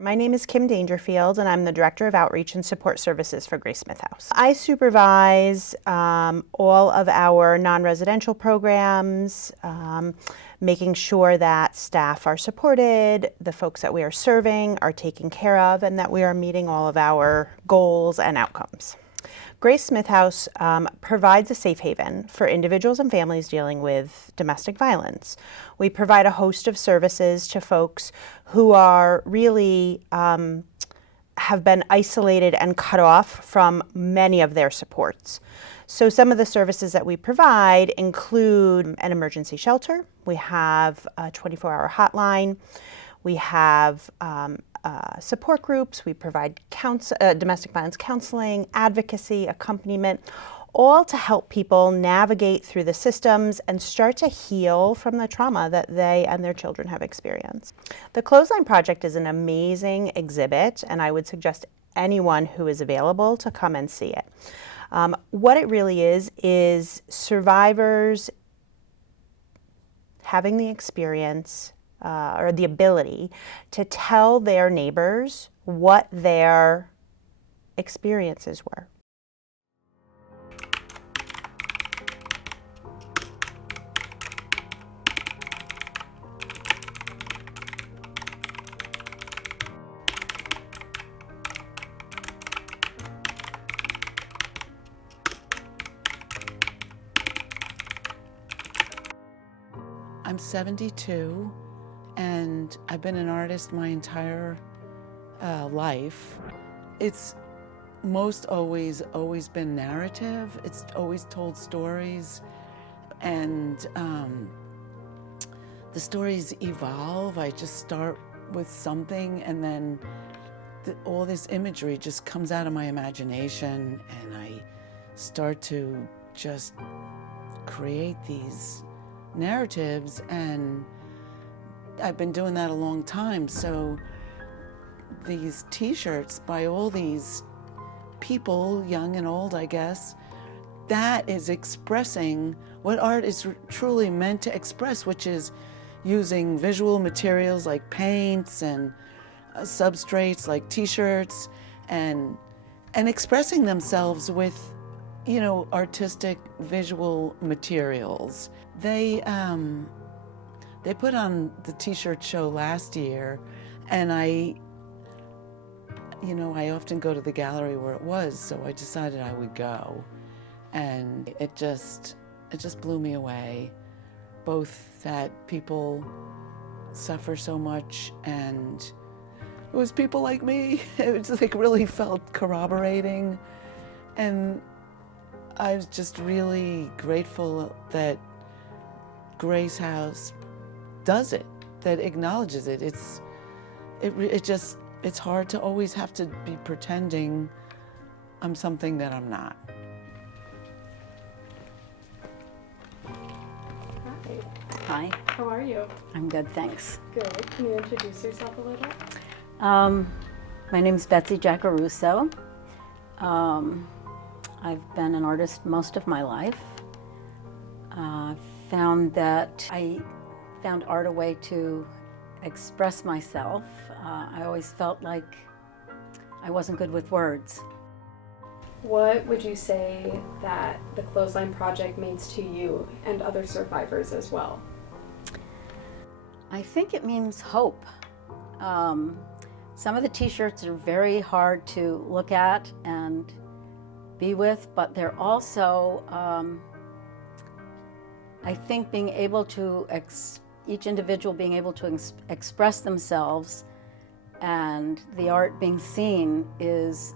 My name is Kim Dangerfield, and I'm the Director of Outreach and Support Services for Grace Smith House. I supervise all of our non-residential programs, making sure that staff are supported, the folks that we are serving are taken care of, and that we are meeting all of our goals and outcomes. Grace Smith House provides a safe haven for individuals and families dealing with domestic violence. We provide a host of services to folks who are really have been isolated and cut off from many of their supports. So some of the services that we provide include an emergency shelter. We have a 24-hour hotline. We have support groups. We provide domestic violence counseling, advocacy, accompaniment, all to help people navigate through the systems and start to heal from the trauma that they and their children have experienced. The Clothesline Project is an amazing exhibit, and I would suggest anyone who is available to come and see it. What it really is survivors having the experience or the ability to tell their neighbors what their experiences were. I'm 72. And I've been an artist my entire life. It's always been narrative. It's always told stories, and the stories evolve. I just start with something, and then all this imagery just comes out of my imagination, and I start to just create these narratives, and I've been doing that a long time. So these t-shirts by all these people, young and old, I guess, that is expressing what art is truly meant to express, which is using visual materials like paints and substrates like t-shirts, and expressing themselves with, artistic visual materials. They put on the t-shirt show last year, and I often go to the gallery where it was, so I decided I would go. And it just blew me away, both that people suffer so much, and it was people like me. It was really felt corroborating, and I was just really grateful that Grace House does it, that acknowledges it. It's hard to always have to be pretending I'm something that I'm not. Hi. How are you? I'm good, thanks. Good. Can you introduce yourself a little? My name's Betsy Giacaruso. I've been an artist most of my life. Found art a way to express myself. I always felt like I wasn't good with words. What would you say that the Clothesline Project means to you and other survivors as well? I think it means hope. Some of the t-shirts are very hard to look at and be with, but they're also, I think being able to, each individual being able to express themselves and the art being seen is,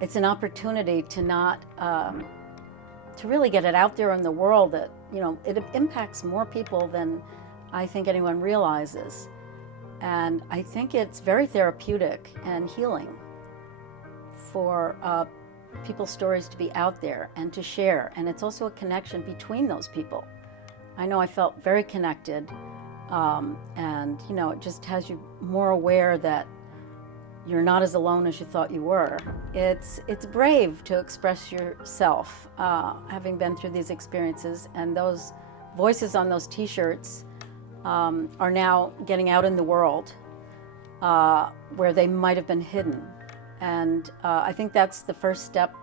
it's an opportunity to not, to really get it out there in the world that, it impacts more people than I think anyone realizes. And I think it's very therapeutic and healing for people's stories to be out there and to share. And it's also a connection between those people. I know I felt very connected, and it just has you more aware that you're not as alone as you thought you were. It's brave to express yourself, having been through these experiences, and those voices on those t-shirts are now getting out in the world where they might have been hidden. And I think that's the first step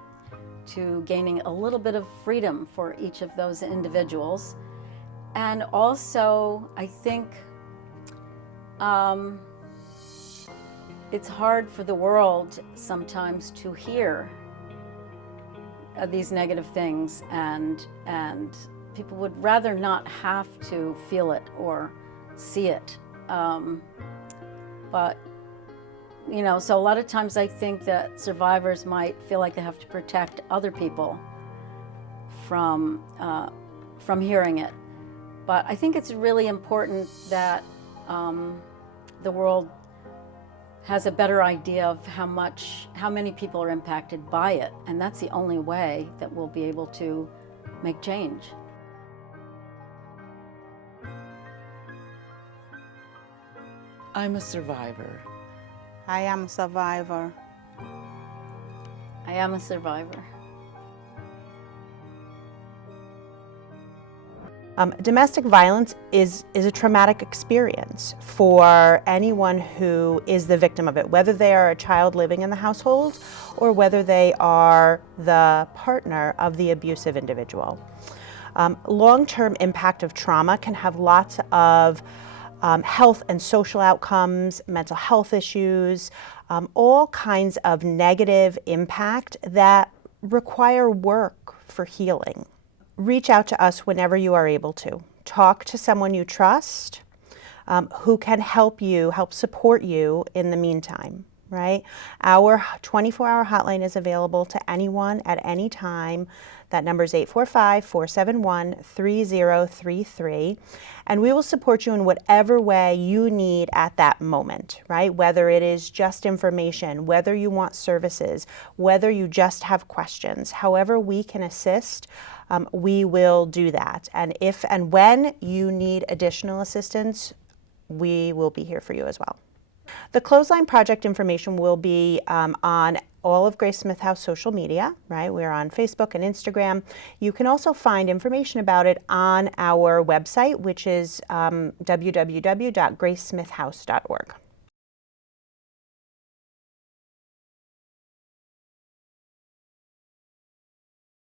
to gaining a little bit of freedom for each of those individuals. And also, I think it's hard for the world sometimes to hear these negative things, and people would rather not have to feel it or see it. But you know, so a lot of times I think that survivors might feel like they have to protect other people from hearing it. But I think it's really important that the world has a better idea of how many people are impacted by it, and that's the only way that we'll be able to make change. I'm a survivor. I am a survivor. I am a survivor. Domestic violence is a traumatic experience for anyone who is the victim of it, whether they are a child living in the household or whether they are the partner of the abusive individual. Long-term impact of trauma can have lots of health and social outcomes, mental health issues, all kinds of negative impact that require work for healing. Reach out to us whenever you are able to. Talk to someone you trust who can help support you in the meantime, right? Our 24-hour hotline is available to anyone at any time. That number is 845-471-3033. And we will support you in whatever way you need at that moment, right? Whether it is just information, whether you want services, whether you just have questions, however we can assist, we will do that. And if and when you need additional assistance, we will be here for you as well. The Clothesline project information will be on all of Grace Smith House social media, right? We're on Facebook and Instagram. You can also find information about it on our website, which is www.gracesmithhouse.org.